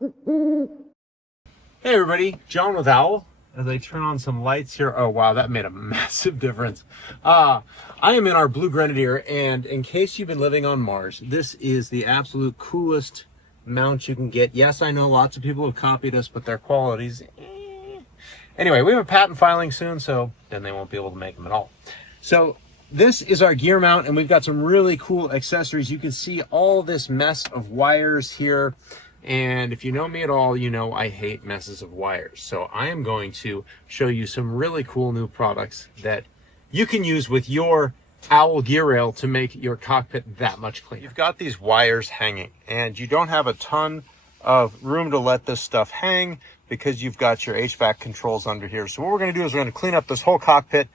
Hey everybody, John with Owl. As I turn on some lights here, oh wow, that made a massive difference. I am in our blue Grenadier, and in case you've been living on Mars, this is the absolute coolest mount you can get. Yes, I know lots of people have copied us, but their quality's Anyway, we have a patent filing soon, so then they won't be able to make them at all. So this is our gear mount, and we've got some really cool accessories. You can see all this mess of wires here. And if you know me at all, you know I hate messes of wires. So I am going to show you some really cool new products that you can use with your Owl gear rail to make your cockpit that much cleaner. You've got these wires hanging, and you don't have a ton of room to let this stuff hang because you've got your HVAC controls under here. So what we're going to do is we're going to clean up this whole cockpit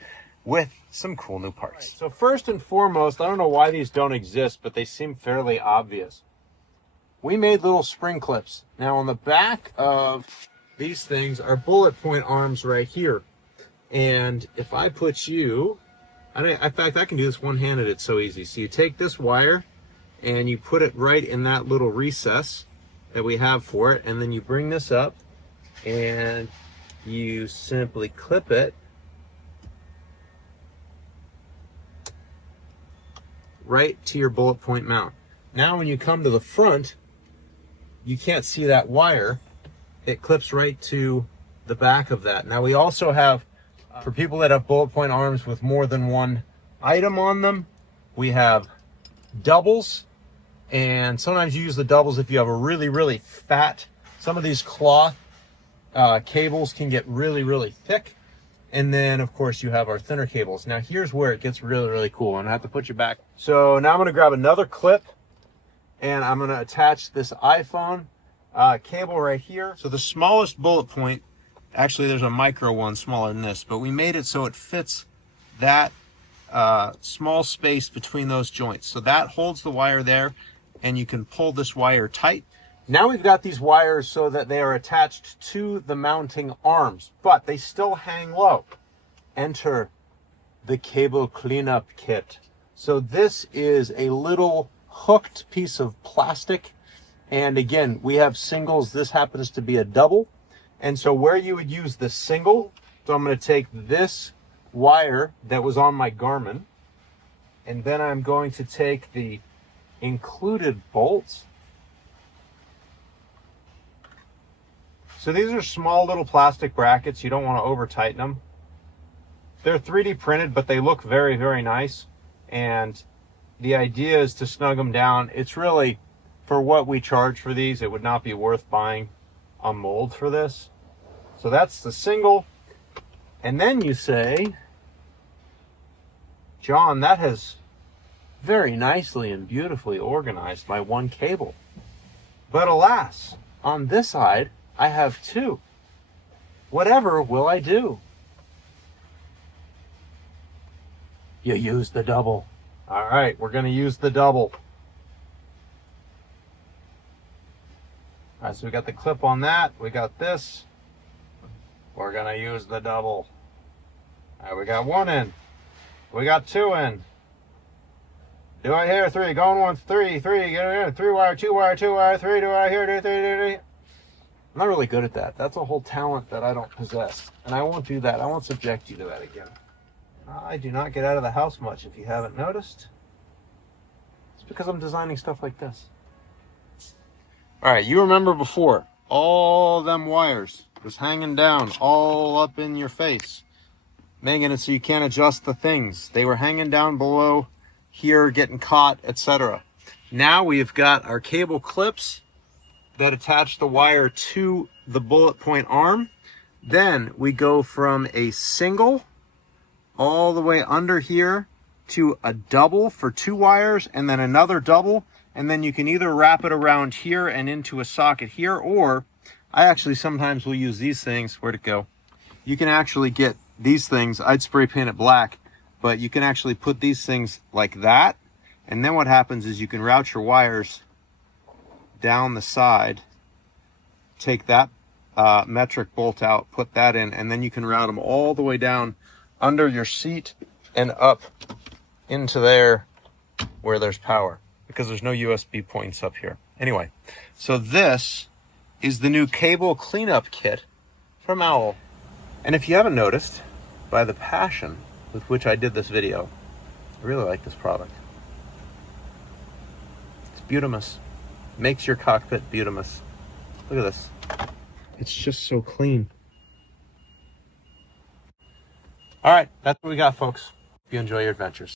with some cool new parts. Right, so first and foremost, I don't know why these don't exist, but they seem fairly obvious. We made little spring clips. Now on the back of these things are Bulletpoint arms right here. And if I put you, in fact, I can do this one-handed, it's so easy. So you take this wire and you put it right in that little recess that we have for it, and then you bring this up and you simply clip it right to your Bulletpoint mount. Now when you come to the front, you can't see that wire. It clips right to the back of that. Now we also have, for people that have Bulletpoint arms with more than one item on them, we have doubles. And sometimes you use the doubles if you have a really, really fat, some of these cloth cables can get really, really thick. And then of course you have our thinner cables. Now here's where it gets really, really cool. And I have to put you back. So now I'm gonna grab another clip and I'm gonna attach this iPhone cable right here. So the smallest Bulletpoint, actually there's a micro one smaller than this, but we made it so it fits that small space between those joints. So that holds the wire there, and you can pull this wire tight. Now we've got these wires so that they are attached to the mounting arms, but they still hang low. Enter the cable cleanup kit. So this is a little hooked piece of plastic. And again, we have singles. This happens to be a double. And so where you would use the single, so I'm going to take this wire that was on my Garmin, and then I'm going to take the included bolts. So these are small little plastic brackets. You don't want to over tighten them. They're 3D printed, but they look very, very nice. And the idea is to snug them down. It's really, for what we charge for these, it would not be worth buying a mold for this. So that's the single. And then you say, John, that has very nicely and beautifully organized my one cable. But alas, on this side, I have two. Whatever will I do? You use the double. All right, we're going to use the double. All right, so we got the clip on that. We got this. We're going to use the double. All right, we got one in. We got two in. Do I hear three? Going once, three, get it in. 3 wire, 2 wire, 2 wire, 3. Do I hear 3? I'm not really good at that. That's a whole talent that I don't possess. And I won't do that. I won't subject you to that again. I do not get out of the house much, if you haven't noticed. It's because I'm designing stuff like this. All right, you remember before, all them wires was hanging down all up in your face, making it so you can't adjust the things. They were hanging down below here, getting caught, etc. Now we've got our cable clips that attach the wire to the Bulletpoint arm. Then we go from a single all the way under here to a double for 2 wires, and then another double, and then you can either wrap it around here and into a socket here, or I actually sometimes will use these things. Where'd it go? You can actually get these things, I'd spray paint it black, but you can actually put these things like that, and then what happens is you can route your wires down the side, take that metric bolt out, put that in, and then you can route them all the way down under your seat and up into there where there's power, because there's no USB points up here. Anyway, so this is the new cable cleanup kit from Owl. And if you haven't noticed, by the passion with which I did this video, I really like this product. It's beautimous. Makes your cockpit beautimous. Look at this. It's just so clean. All right, that's what we got, folks. If you enjoy your adventures.